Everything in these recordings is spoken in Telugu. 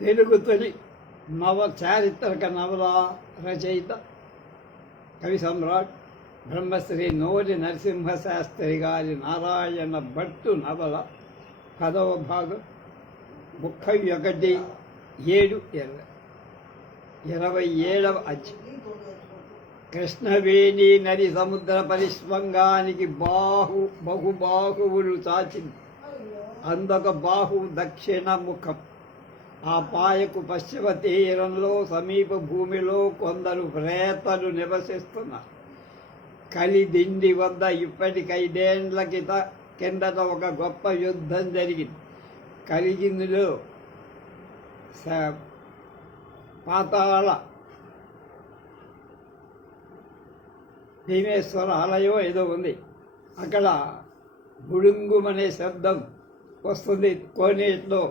తెలుగు తొలి చారిత్రక నవల రచయిత కవి సమ్రాట్ బ్రహ్మశ్రీ నోరి నరసింహశాస్త్రి గారి నారాయణ భట్టు నవల 10వ భాగం 27వ అధ్యాయం. కృష్ణవేణి నది సముద్ర పరిష్వంగానికి బహుబాహువులు చాచింది. అందొక బాహు దక్షిణ ముఖం. ఆ పాయకు పశ్చిమ తీరంలో సమీప భూమిలో కొందరు ప్రేతలు నివసిస్తున్నారు. కలిదిండి వద్ద ఇప్పటికి 5 ఏళ్ల కిందట ఒక గొప్ప యుద్ధం జరిగింది. కలిదిండిలో పాతాళ భీమేశ్వర ఆలయం ఏదో ఉంది. అక్కడ గుడుంగుమనే శబ్దం వస్తుంది. కోనేట్లో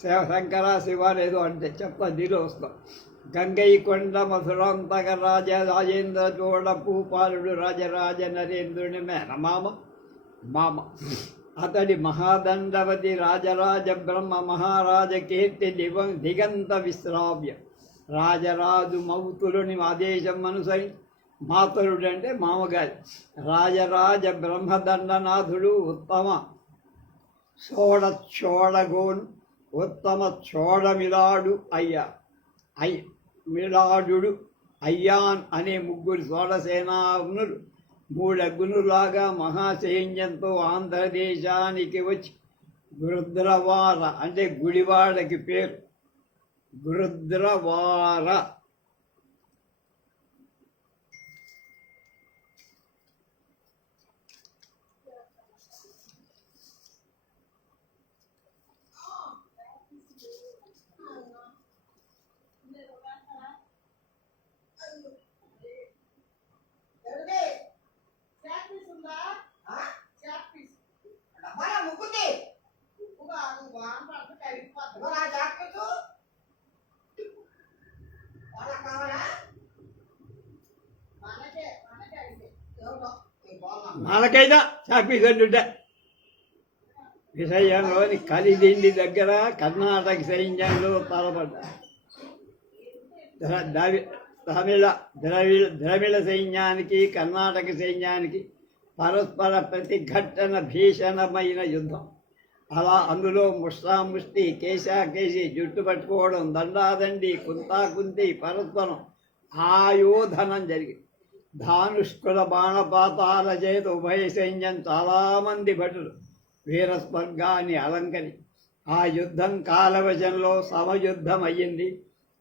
శంకర శివారు ఏదో అంటే చెప్తా దీలో వస్తాం. గంగయ్య కొండ మధురాంతక రాజేంద్ర చోడ భూపాలుడు రాజరాజ నరేంద్రుని మేనమామ మామ. అతడి మహాదండవతి రాజరాజ బ్రహ్మ మహారాజ కీర్తి దిగంత విశ్రావ్య. రాజరాజు మౌతులుని ఆదేశం అనుసరించి, మాతరుడు అంటే మామగారి, రాజరాజ బ్రహ్మదండనాథుడు ఉత్తమ చోడగోను ఉత్తమ చోడమిలాడు మిలాడు అయ్యాన్ అనే 3 చోడసేనానులు 3 అగ్నులాగా మహాసైన్యంతో ఆంధ్రదేశానికి వచ్చి గృద్రవార అంటే గుడివాడకి పేరు గృద్రవార మనకైనా చాపీగండుట విషయంలోని కలిదిండి దగ్గర కర్ణాటక సైన్యంలో తలపడ్డారు. ద్రవిడ సైన్యానికి కర్ణాటక సైన్యానికి పరస్పర ప్రతిఘటన భీషణమైన యుద్ధం. అలా అందులో ముష్టి కేశి జుట్టు పట్టుకోవడం, దండాదండి కుంతి పరస్పరం ఆయోధనం జరిగింది. ధానుష్కుల బాణపాతాల చేత ఉభయ సైన్యం చాలామంది భటులు వీరస్వర్గాన్ని అలంకరి. ఆ యుద్ధం కాలవశంలో సమయుద్ధం అయ్యింది.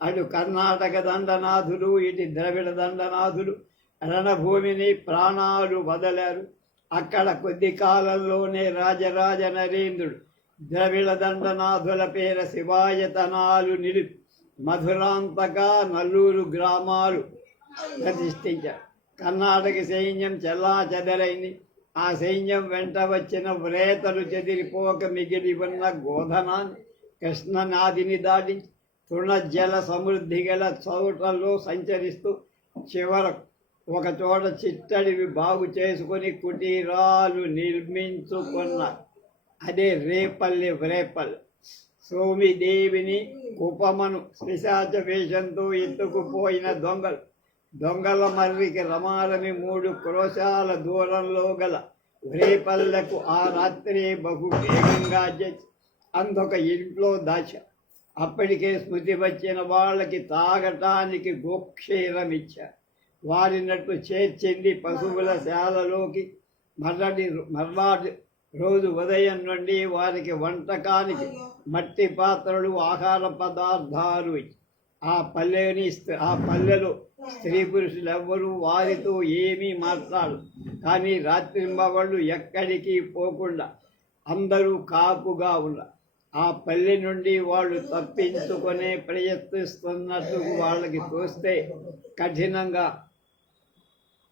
అటు కర్ణాటక దండనాథులు, ఇటు ద్రవిడ దండనాథులు రణభూమిని ప్రాణాలు వదలారు. అక్కడ కొద్ది కాలంలోనే రాజరాజ నరేంద్రుడు ద్రవిడ దండనాథుల పేర శివాయతనాలు నిలిపి మధురాంతక నల్లూరు గ్రామాలు ప్రతిష్ఠించారు. కర్ణాటక సైన్యం చెల్లాచెదరైంది. ఆ సైన్యం వెంట వచ్చిన వ్రేతలు చెదిరిపోక మిగిలి ఉన్న గోధనాన్ని కృష్ణనాదిని దాటించి తృణజల సమృద్ధి గల చోటల్లో సంచరిస్తూ చివరకు ఒక చోట చిట్టడివి బాగు చేసుకుని కుటీరాలు నిర్మించుకున్న అదే రేపల్లి. సోమిదేవిని ఉపమను పిశాచ వేషంతో ఎత్తుకుపోయిన దొంగల మర్రికి రమారమి 3 క్రోశాల దూరంలో గల రేపల్లెకు ఆ రాత్రి బహు వేగంగా చేసి అందొక ఇంట్లో దాచా. అప్పటికే స్మృతి వచ్చిన వాళ్ళకి తాగటానికి గోక్షీరమిచ్చారు. వారినట్టు చేర్చింది పశువుల శాలలోకి. మర్నాటి రోజు ఉదయం నుండి వారికి వంటకానికి మట్టి పాత్రలు, ఆహార పదార్థాలు ఇచ్చి ఆ పల్లెలో స్త్రీ పురుషులు ఎవ్వరూ వారితో ఏమీ మాట్లాడు. కానీ రాత్రింబవళ్ళు ఎక్కడికి పోకుండా అందరూ కాపుగా ఉన్నారు. ఆ పల్లె నుండి వాళ్ళు తప్పించుకునే ప్రయత్నిస్తున్నట్టు వాళ్ళకి తోస్తే కఠినంగా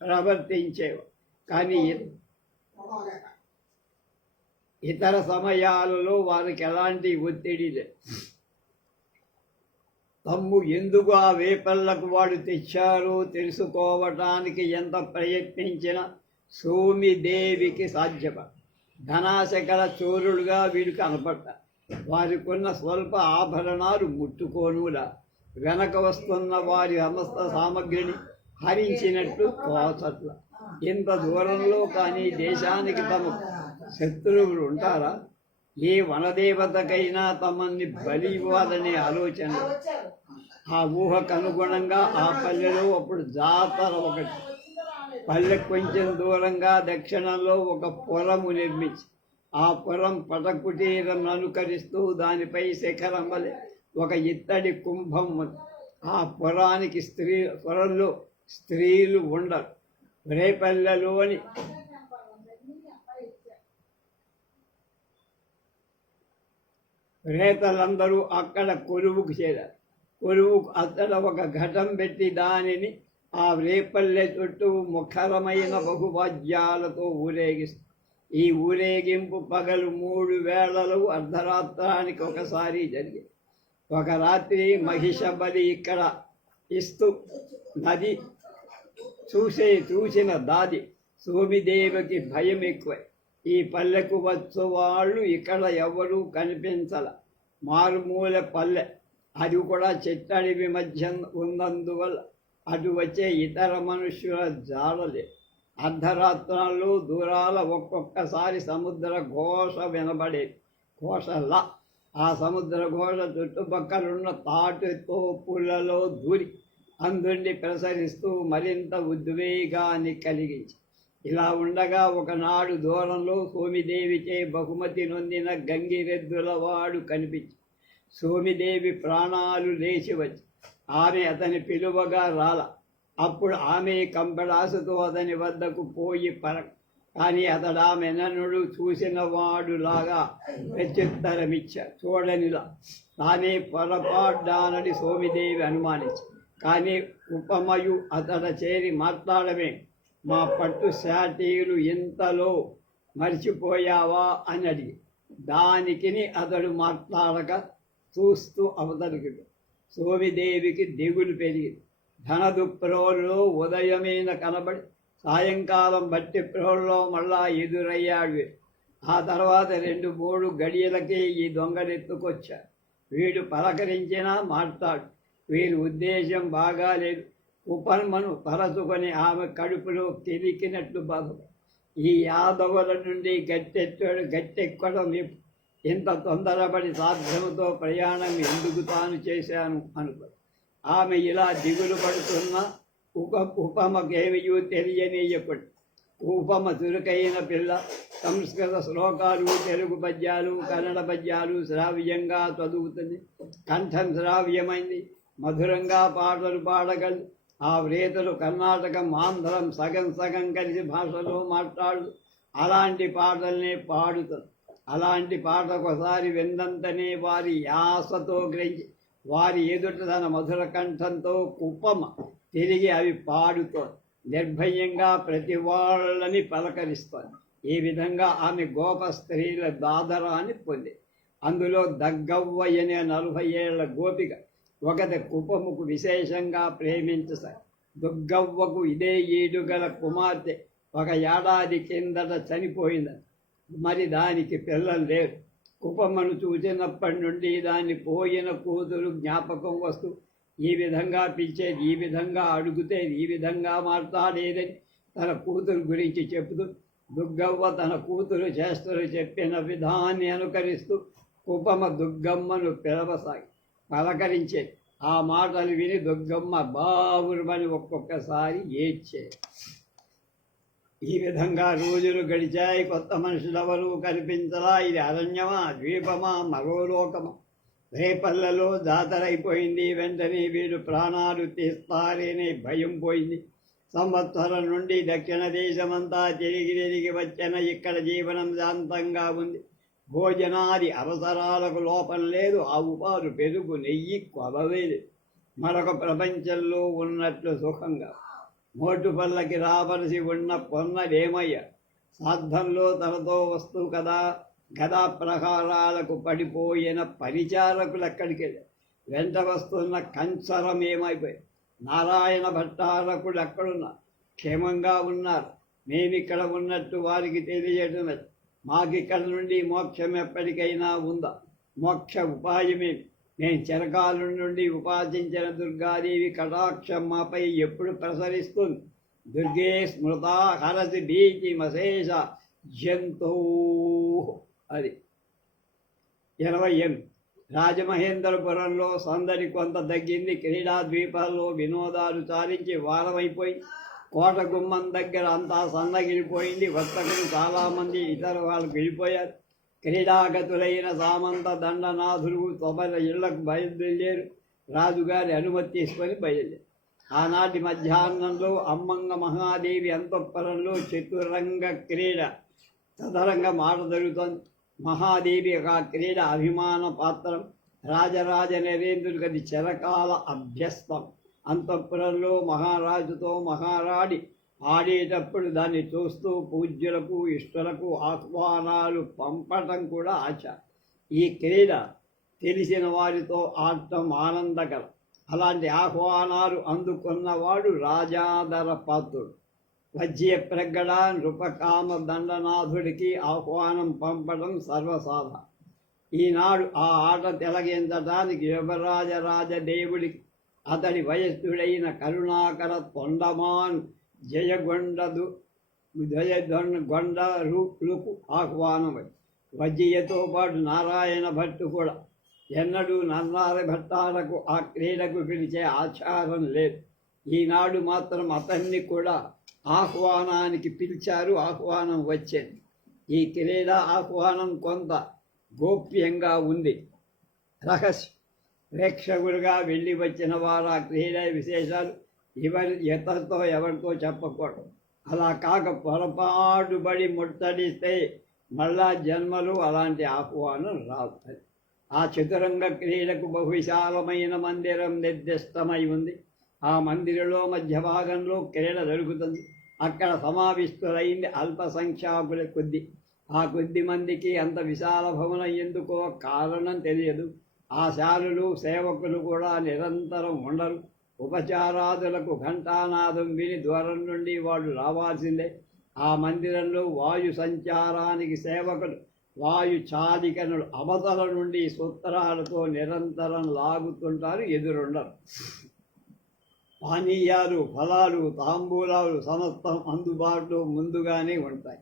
ప్రవర్తించేవి. కానీ ఇతర సమయాలలో వారికి ఎలాంటి ఒత్తిడి లేదు. తమ్ము ఎందుకు ఆ వేపళ్లకు వాడు తెచ్చారో తెలుసుకోవటానికి ఎంత ప్రయత్నించినా సోమిదేవికి సాధ్యపడ. ధనాశకల చోరుడుగా వీడు కనపడ్డారు. వారికున్న స్వల్ప ఆభరణాలు ముట్టుకోనులా వెనక వస్తున్న వారి సమస్త సామగ్రిని హరించినట్లు కోసట్ల. ఇంత దూరంలో కానీ దేశానికి తమ శత్రువులు ఉంటారా? ఏ వనదేవతకైనా తమని బలి ఇవ్వాలనే ఆలోచన. ఆ ఊహకు అనుగుణంగా ఆ పల్లెలో అప్పుడు జాతర ఒకటి. పల్లెకు కొంచెం దూరంగా దక్షిణంలో ఒక పురము నిర్మించి ఆ పురం పటకుటీరం అనుకరిస్తూ దానిపై శిఖరం వలె ఒక ఇత్తడి కుంభం ఉంది. ఆ పురానికి పురంలో స్త్రీలు ఉండరు. రేపల్లెలోని రేతలందరూ అక్కడ కొలువుకు చేరారు. కొలువుకు అక్కడ ఒక ఘటం పెట్టి దానిని ఆ రేపల్లె చుట్టూ ముఖరమైన బహువాద్యాలతో ఊరేగిస్తారు. ఈ ఊరేగింపు పగలు 3 వేళలు అర్ధరాత్రానికి ఒకసారి జరిగింది. ఒక రాత్రి మహిష బలి ఇక్కడ ఇస్తూ నది చూసిన దాది సోమిదేవికి భయం ఎక్కువ. ఈ పల్లెకు వచ్చు వాళ్ళు ఇక్కడ ఎవరూ కనిపించల. మారుమూల పల్లె, అది కూడా చెట్టడివి మధ్య ఉన్నందువల్ల అటు వచ్చే ఇతర మనుష్యుల జాడలే. అర్ధరాత్రాల్లో దూరాల ఒక్కొక్కసారి సముద్ర ఘోష వినబడేది. ఘోషల్లా ఆ సముద్ర ఘోష చుట్టుపక్కలున్న తాటితోపులలో దూరి అందుండి ప్రసరిస్తూ మరింత ఉద్వేగాన్ని కలిగించి. ఇలా ఉండగా ఒకనాడు దూరంలో సోమిదేవిచే బహుమతి నొందిన గంగిరెద్దుల వాడు కనిపించి సోమిదేవి ప్రాణాలు లేచి వచ్చి ఆమె అతని పిలువగా రాల. అప్పుడు ఆమె కంబడాసుతో అతని వద్దకు పోయి కానీ అతడు ఆమె నన్నుడు చూసిన వాడులాగా ప్రత్యుత్తరమిచ్చాడు. చూడనిలా తానే పొరపాడ్డానని సోమిదేవి అనుమానించి, కానీ ఉపమయు అతడ చేరి మాట్లాడమే, మా పట్టు శాటీలు ఇంతలో మర్చిపోయావా అని అడిగి, దానికి అతడు మాట్లాడక చూస్తూ అవతలికి. సోమిదేవికి దిగులు పెరిగింది. ధనదు ప్రోల్లో ఉదయమైన కనబడి సాయంకాలం బట్టి ప్రోల్లో మళ్ళా ఎదురయ్యాడు. ఆ తర్వాత 2-3 గడియలకి ఈ దొంగనెత్తుకొచ్చాడు. వీడు పలకరించినా మాట్లాడు. వీరి ఉద్దేశం బాగాలేదు. ఉపన్మను పరచుకొని ఆమె కడుపులో కెలికినట్లు బాధ. ఈ యాదవుల నుండి గట్టెక్కడం ఇంత తొందరపడి సాధ్యముతో ప్రయాణం ఎందుకు తాను చేశాను అనుకో. ఆమె ఇలా దిగులు పడుతున్న ఉపమకేమియూ తెలియనీయపడు. ఉపమ చురుకైన పిల్ల. సంస్కృత శ్లోకాలు, తెలుగు పద్యాలు, కన్నడ పద్యాలు శ్రావ్యంగా చదువుతుంది. కంఠం శ్రావ్యమైంది. మధురంగా పాటలు పాడగలదు. ఆ వ్రేతలు కర్ణాటకం, ఆంధ్రం సగం సగం కలిసి భాషలో మాట్లాడు. అలాంటి పాటల్నే పాడుతుంది. అలాంటి పాట ఒకసారి విన్నంతనే వారి యాసతో గ్రహించి వారి ఎదుట తన మధుర కంఠంతో కుప్పమ తిరిగి అవి పాడుతోంది. నిర్భయంగా ప్రతి వాళ్ళని పలకరిస్తోంది. ఈ విధంగా ఆమె గోప స్త్రీల దాదరాన్ని పొంది. అందులో దగ్గవ్వ అనే 40 ఏళ్ల గోపిక ఒకటి కుప్పముకు విశేషంగా ప్రేమించసాగి. దుగ్గవ్వకు ఇదే ఈడుగల కుమార్తె 1 ఏడాది కిందట చనిపోయిందని. మరి దానికి పిల్లలు లేరు. కుప్పమ్మను చూసినప్పటి నుండి దాన్ని పోయిన కూతురు జ్ఞాపకం వస్తూ ఈ విధంగా పిలిచేది, ఈ విధంగా అడుగుతేది, ఈ విధంగా మాట్లాడేదని తన కూతురు గురించి చెబుతూ దుగ్గవ్వ తన కూతురు చేష్టలు చెప్పిన విధాన్ని అనుకరిస్తూ కుప్పమ్మ దుగ్గమ్మను పిలవసాగి పలకరించేది. ఆ మాటలు విని దుగ్గమ్మ బావురుమని ఒక్కొక్కసారి ఏడ్చేది. ఈ విధంగా రోజులు గడిచాయి. కొత్త మనుషులెవరూ కనిపించలా. ఇది అరణ్యమా, ద్వీపమా, మరో లోకమా? రేపల్లలో జాతరైపోయింది. వెంటనే వీడు ప్రాణాలు తీస్తారనే భయం పోయింది. సంవత్సరం నుండి దక్షిణ దేశమంతా తిరిగి వచ్చిన ఇక్కడ జీవనం శాంతంగా ఉంది. భోజనాది అవసరాలకు లోపం లేదు. ఆవు పాలు, పెరుగు, నెయ్యి కొలవేది. మరొక ప్రపంచంలో ఉన్నట్లు సుఖంగా మోటు పళ్ళకి రావలసి ఉన్న పొన్నదేమయ్య సార్థంలో తనతో వస్తూ కదా. గదా ప్రహారాలకు పడిపోయిన పరిచారకులు ఎక్కడికి వెళ్ళారు. వెంట వస్తున్న కంచరం ఏమైపోయి. నారాయణ భట్టారకుడు ఎక్కడున్నారు? క్షేమంగా ఉన్నారు. మేమిక్కడ ఉన్నట్టు వారికి తెలియటం. మాకిక్కడ నుండి మోక్షం ఎప్పటికైనా ఉందా? మోక్ష ఉపాయమే. నేను చిరకాలం నుండి ఉపాసించిన దుర్గాదేవి కటాక్షం మాపై ఎప్పుడు ప్రసరిస్తుంది. దుర్గే స్మృత హరసి భీతి మశేష జంతో. అది 28. రాజమహేంద్రపురంలో సందడి కొంత తగ్గింది. క్రీడా ద్వీపాల్లో వినోదాలు చాలించి వారమైపోయి కోట గుమ్మం దగ్గర అంతా సన్నగిలిపోయింది. వర్తకులు చాలామంది ఇతర వాళ్ళకు వెళ్ళిపోయారు. క్రీడాగతులైన సామంత దండనాథులు తమ ఇళ్లకు బయలుదేరారు. రాజుగారి అనుమతి తీసుకొని బయలుదేరారు. ఆనాటి మధ్యాహ్నంలో అమ్మంగ మహాదేవి అంతఃపురంలో చతురంగ క్రీడ తదరంగం ఆట జరుగుతోంది. మహాదేవి ఆ క్రీడ అభిమాన పాత్రం. రాజరాజ నరేంద్రుడికి అది చిరకాల అభ్యస్తం. అంతఃపురంలో మహారాజుతో మహారాణి ఆడేటప్పుడు దాన్ని చూస్తూ పూజ్యులకు ఇష్టలకు ఆహ్వానాలు పంపటం కూడా ఆచారం. ఈ క్రీడ తెలిసిన వారితో ఆడటం ఆనందకరం. అలాంటి ఆహ్వానాలు అందుకున్నవాడు రాజాదర పాత్రుడు. వజ్య ప్రగడ నృపకామ దండనాథుడికి ఆహ్వానం పంపడం సర్వసాధారణం. ఈనాడు ఆ ఆట తిలగించడానికి యువరాజరాజదేవుడికి అతడి వయస్సుడైన కరుణాకర తొండమాన్ జయగొండరులకు ఆహ్వానమై వజ్యతో పాటు నారాయణ భట్టు కూడా. ఎన్నడూ నన్నార భట్టాలకు ఆ క్రీడకు పిలిచే ఆచారం లేదు. ఈనాడు మాత్రం అతన్ని కూడా ఆహ్వానానికి పిలిచారు. ఆహ్వానం వచ్చింది. ఈ క్రీడ ఆహ్వానం కొంత గోప్యంగా ఉంది, రహస్యం. ప్రేక్షకులుగా వెళ్ళి వచ్చిన వారు ఆ క్రీడా విశేషాలు ఎవరితో చెప్పకూడదు. అలా కాక పొరపాటుబడి ముట్టడిస్తే మళ్ళా జన్మలు అలాంటి ఆహ్వానం రావుతాయి. ఆ చతురంగ క్రీడకు బహువిశాలమైన మందిరం నిర్దిష్టమై ఉంది. ఆ మందిరంలో మధ్య భాగంలో క్రీడ జరుగుతుంది. అక్కడ సమావిష్టులైంది అల్పసంఖ్యాకుల కొద్ది. ఆ కొద్ది మందికి అంత విశాల భవనం ఎందుకో కారణం తెలియదు. ఆ శాలులు సేవకులు కూడా నిరంతరం ఉండరు. ఉపచారాదులకు ఘంటానాదం విని దూరం నుండి వాళ్ళు రావాల్సిందే. ఆ మందిరంలో వాయు సంచారానికి సేవకులు వాయు చాలికనులు అవతల నుండి సూత్రాలతో నిరంతరం లాగుతుంటారు, ఎదురుండరు. పానీయాలు, ఫలాలు, తాంబూలాలు సమస్తం అందుబాటులో ముందుగానే ఉంటాయి.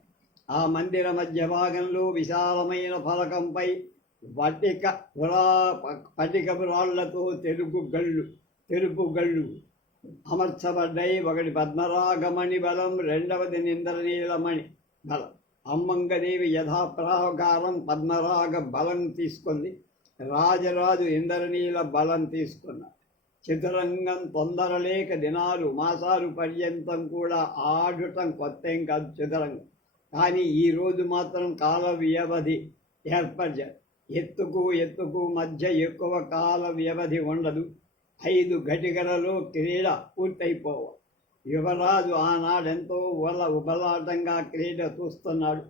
ఆ మందిర మధ్య భాగంలో విశాలమైన ఫలకంపై పటికపు రాళ్లతో తెలుపు గళ్ళు అమర్చబడ్డాయి. ఒకటి పద్మరాగమణి బలం, రెండవది నింద్రనీలమణి బలం. అమ్మంగదేవి యథాప్రాకారం పద్మరాగ బలం తీసుకుంది. రాజరాజు ఇంద్రనీల బలం తీసుకున్నారు. చతురంగం తొందరలేక దినాలు మాసాలు పర్యంతం కూడా ఆడటం కొత్తేం కాదు చతురంగం. కానీ ఈరోజు మాత్రం కాల వ్యవధి ఏర్పరిచారు. ఎత్తుకు మధ్య ఎక్కువ కాల వ్యవధి ఉండదు. 5 ఘటికలలో క్రీడ పూర్తయిపోవాలి. యువరాజు ఆనాడెంతో ఉబలాటంగా క్రీడ చూస్తున్నాడు.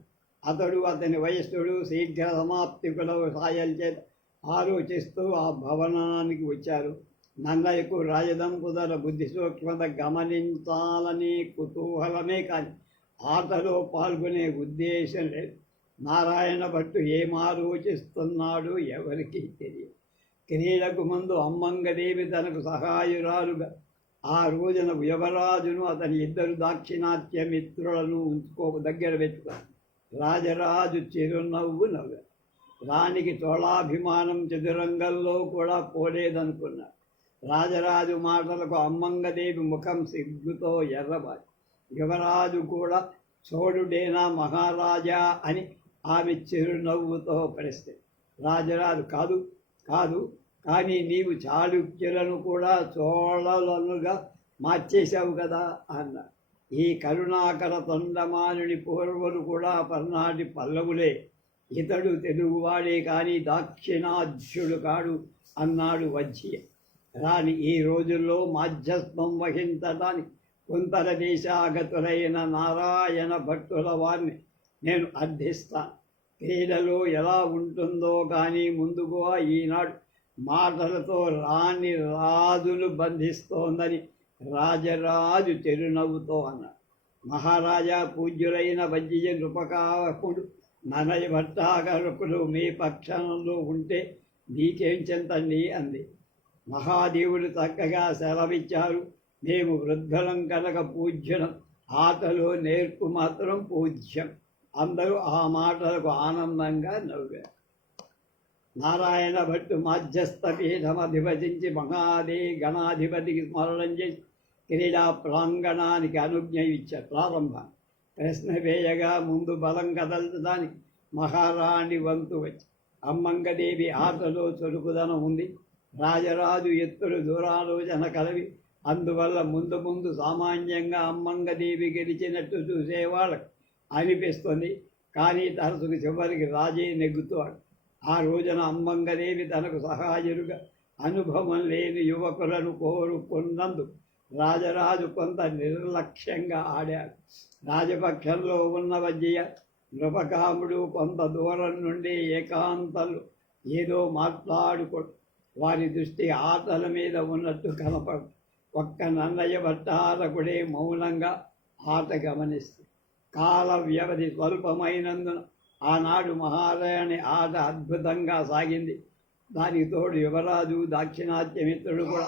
అతని వయస్సుడు శీఘ్ర సమాప్తికుల సాయాల చేత ఆలోచిస్తూ ఆ భవనానికి వచ్చారు. నన్నయ్యకు రాజదంపుదల బుద్ధి సూక్ష్మత గమనించాలనే కుతూహలమే కానీ ఆటలో పాల్గొనే ఉద్దేశం లేదు. నారాయణ భట్టు ఏమాలోచిస్తున్నాడో ఎవరికీ తెలియదు. క్రీడకు ముందు అమ్మంగదేవి తనకు సహాయురాలుగా ఆ రోజున యువరాజును అతని 2 దాక్షిణాత్య మిత్రులను దగ్గర పెట్టుకుని రాజరాజు చిరునవ్వు నవ్వారు. రాణికి చోళాభిమానం చతురంగంలో కూడా పోలేదనుకున్నాడు. రాజరాజు మాటలకు అమ్మంగదేవి ముఖం సిగ్గుతో ఎర్రబాయి. యువరాజు కూడా చోడుడేనా మహారాజా అని ఆమె చిరునవ్వుతో ప్రశ్న. రాజరాజు కాదు కానీ నీవు చాళుక్యులను కూడా చోళలనుగా మార్చేశావు కదా అన్నారు. ఈ కరుణాకర తొండమానుని పూర్వులు కూడా పర్నాటి పల్లవులే. ఇతడు తెలుగువాడే కానీ దాక్షిణాధ్యుడు కాడు అన్నాడు వజ్య. రాని ఈ రోజుల్లో మాధ్యస్థం వహించడానికి కుంతల దేశాగతులైన నారాయణ భట్టుల వారిని నేను అర్థిస్తాను. క్రీడలో ఎలా ఉంటుందో కానీ ముందుగా ఈనాడు మాటలతో రాణి రాజులు బంధిస్తోందని రాజరాజు చిరునవ్వుతో అన్నాడు. మహారాజా పూజ్యులైన వజ్య నృపకాకుడు ననయ భట్టాగరుకులు మీ పక్షంలో ఉంటే నీకేం చెంతండి అంది. మహాదేవుడు చక్కగా సెలవిచ్చారు. మేము వృద్ధులం కనుక పూజ్యం, ఆటలో నేర్పు మాత్రం పూజ్యం. అందరూ ఆ మాటలకు ఆనందంగా నవ్వారు. నారాయణ భట్టు మాధ్యస్థ పీఠమధిపతించి గణాధిపతికి స్మరణం చేసి క్రీడా ప్రాంగణానికి అనుజ్ఞ ఇచ్చారు. ప్రారంభం ప్రశ్న వేయగా ముందు బలం కదల్చడానికి మహారాణి వంతు వచ్చి, అమ్మంగదేవి ఆటలో చురుకుదనం ఉంది. రాజరాజు ఎత్తుడు దూరాలోచన కలవి. అందువల్ల ముందు ముందు సామాన్యంగా అమ్మంగదేవి గెలిచినట్టు చూసేవాళ్ళకు అనిపిస్తుంది. కానీ తరచుకు చివరికి రాజే నెగ్గుతాడు. ఆ రోజున అమ్మంగదేవి తనకు సహాయులుగా అనుభవం లేని యువకులను కోరుకున్నందు రాజరాజు కొంత నిర్లక్ష్యంగా ఆడాడు. రాజపక్షంలో ఉన్న వజ్జయ నృపకాముడు కొంత దూరం నుండి ఏకాంతలు ఏదో మాట్లాడుకో వారి దృష్టి ఆటల మీద ఉన్నట్టు కనపడు. ఒక్క నన్నయ్య భట్టారకుడే మౌనంగా ఆట గమనిస్తుంది. కాల వ్యవధి స్వల్పమైనందున ఆనాడు మహారాణి ఆట అద్భుతంగా సాగింది. దానికి తోడు యువరాజు దాక్షిణాత్యమిత్రుడు కూడా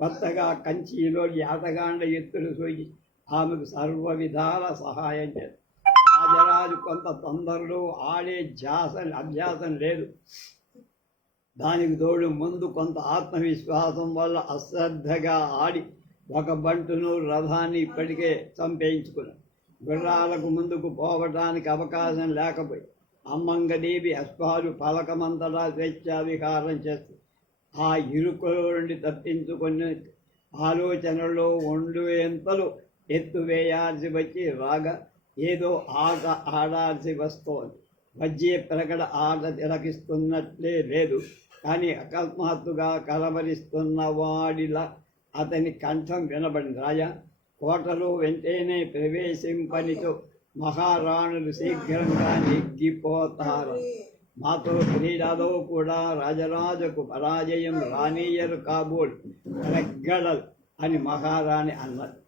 కొత్తగా కంచిలో ఆటగాండ ఎత్తులు సోకి ఆమెకు సర్వ విధాల సహాయం చేశారు. రాజరాజు కొంత తొందరలో ఆడే అభ్యాసం లేదు. దానికి తోడు ముందు కొంత ఆత్మవిశ్వాసం వల్ల అశ్రద్ధగా ఆడి ఒక బంటును రథాన్ని ఇప్పటికే చంపేయించుకున్నాడు. గుర్రాలకు ముందుకు పోవటానికి అవకాశం లేకపోయి అమ్మంగదేవి అశ్వాలు పలకమంతలా స్వేచ్ఛా విహారం చేస్తూ ఆ ఇరుకులో నుండి తప్పించుకుని ఆలోచనలో ఎంతలో ఎత్తువేయాల్సి వచ్చి రాగా ఏదో ఆట ఆడాల్సి వస్తోంది. వజ్జే ప్రకట ఆట తిలకిస్తున్నట్లే లేదు. కానీ అకస్మాత్తుగా కలవరిస్తున్న వాడిలా అతని కంఠం వినబడింది. రాజా, కోటలో వెంటనే ప్రవేశింపనితో మహారాణులు శీఘ్రంగా నెగ్గిపోతారు. మాతో క్రీడలో కూడా రాజరాజుకు పరాజయం రానీయరు కాబోలు రెగ్గడలు అని మహారాణి అన్నది.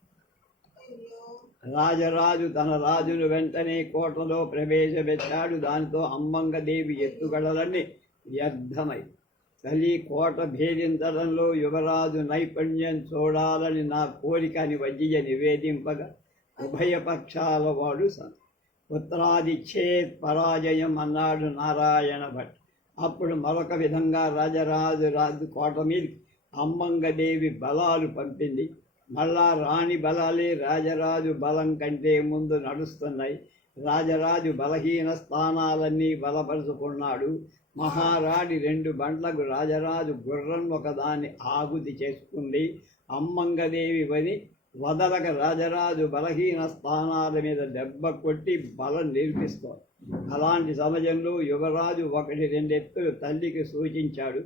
రాజరాజు తన రాజును వెంటనే కోటలో ప్రవేశపెట్టాడు. దానితో అమ్మంగదేవి ఎత్తుగడలన్నీ వ్యర్థమై తల్లి కోట భేదించడంలో యువరాజు నైపుణ్యం చూడాలని నా కోరిక అని వజ్జయ నివేదింపగా ఉభయ పక్షాల వాడు పుత్రాదిచ్ఛేద్ పరాజయం అన్నాడు నారాయణ భట్. అప్పుడు మరొక విధంగా రాజు కోట మీద అమ్మంగదేవి బలాలు పంపింది. మళ్ళా రాణి బలాలే రాజరాజు బలం కంటే ముందు నడుస్తున్నాయి. రాజరాజు బలహీన స్థానాలన్నీ బలపరుచుకున్నాడు. మహారాణి 2 బండ్లకు రాజరాజు గుర్రం ఒకదాన్ని ఆగుతి చేసుకుంది. అమ్మంగదేవి వదలక రాజరాజు బలహీన స్థానాల మీద దెబ్బ కొట్టి బలం నిరూపిస్తోంది. అలాంటి సమయంలో యువరాజు 1-2 ఎత్తులు తల్లికి సూచించాడు.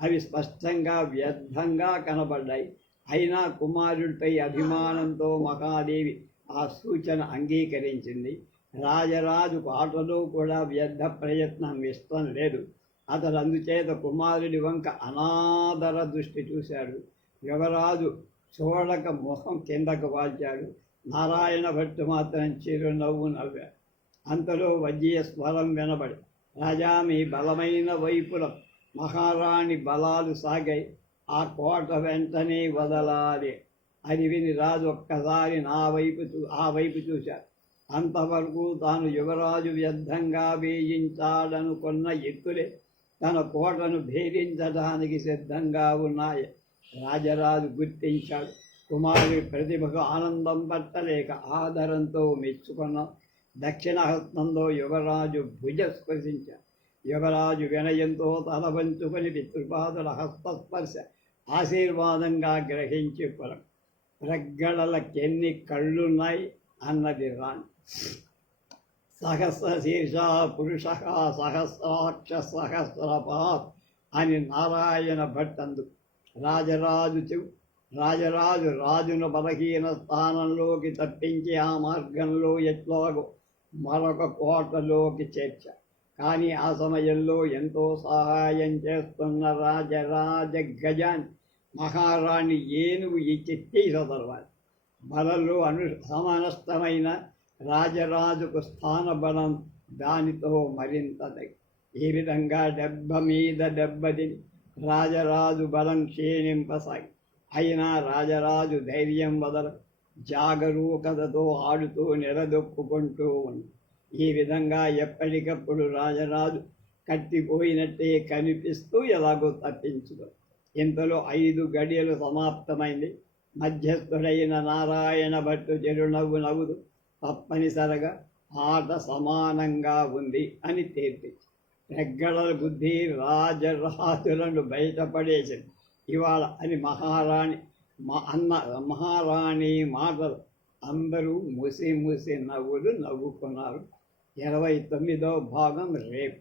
అవి స్పష్టంగా వ్యర్థంగా కనబడ్డాయి. అయినా కుమారుడిపై అభిమానంతో మహాదేవి ఆ సూచన అంగీకరించింది. రాజరాజుకు ఆటలో కూడా వ్యర్థ ప్రయత్నం ఇష్టం లేదు. అతడు అందుచేత కుమారుడి వంక అనాదర దృష్టి చూశాడు. యువరాజు చూడక ముఖం కిందకు వాల్చాడు. నారాయణ భట్టు మాత్రం చిరునవ్వు నవ్వాడు. అంతలో వజ్జీయ స్వరం వినబడి, రాజా, మీ బలమైన వైపుల మహారాణి బలాలు సాగాయి. ఆ కోట వెంటనే వదలాలి అని విని రాజు ఒక్కసారి ఆ వైపు చూశాడు. అంతవరకు తాను యువరాజు వ్యర్థంగా వేయించాలనుకున్న ఎత్తులే తన కోటను భేదించడానికి సిద్ధంగా ఉన్నాయి. రాజరాజు గుర్తించాడు. కుమారుడి ప్రతిభకు ఆనందం పట్టలేక ఆదరంతో మెచ్చుకున్న దక్షిణహస్తంలో యువరాజు భుజ స్పర్శించాడు. యువరాజు వినయంతో తల వంచుకొని పితృపాదుల హస్తస్పర్శ ఆశీర్వాదంగా గ్రహించి ప్రగ్గడలకెన్ని కళ్ళున్నాయి అన్నది రాణి. సహస్రశీర్ష పురుష సహస్రాక్ష సహస్రపాత్ అని నారాయణ భట్ అందుకు. రాజును బలహీన స్థానంలోకి తప్పించి ఆ మార్గంలో ఎట్లాగో మరొక కోటలోకి చేర్చ. కానీ ఆ సమయంలో ఎంతో సహాయం చేస్తున్న రాజరాజ గజాన్ని మహారాణి ఏనుగు ఇచ్చి తీసదర్వాలి. బలంలో సమనష్టమైన రాజరాజుకు స్థానబలం దానితో మరింత ఈ విధంగా దెబ్బ మీద దెబ్బతిని రాజరాజు బలం క్షీణింపసాగి అయినా రాజరాజు ధైర్యం వదల జాగరూకతతో ఆడుతూ నిలదొక్కుకుంటూ ఉంది. ఈ విధంగా ఎప్పటికప్పుడు రాజరాజు కట్టిపోయినట్టే కనిపిస్తూ ఎలాగో తప్పించుకో. ఇంతలో 5 గడియలు సమాప్తమైంది. మధ్యస్థుడైన నారాయణ భట్టు చిరునవ్వు నవ్వుతూ తప్పనిసరిగా ఆట సమానంగా ఉంది అని తీర్పింది. రెగ్గల బుద్ధి రాజరాజులను బయటపడేసింది ఇవాళ అని మహారాణి మాటలు అందరూ ముసి ముసి నవ్వులు నవ్వుకున్నారు. 29వ భాగం రేపు.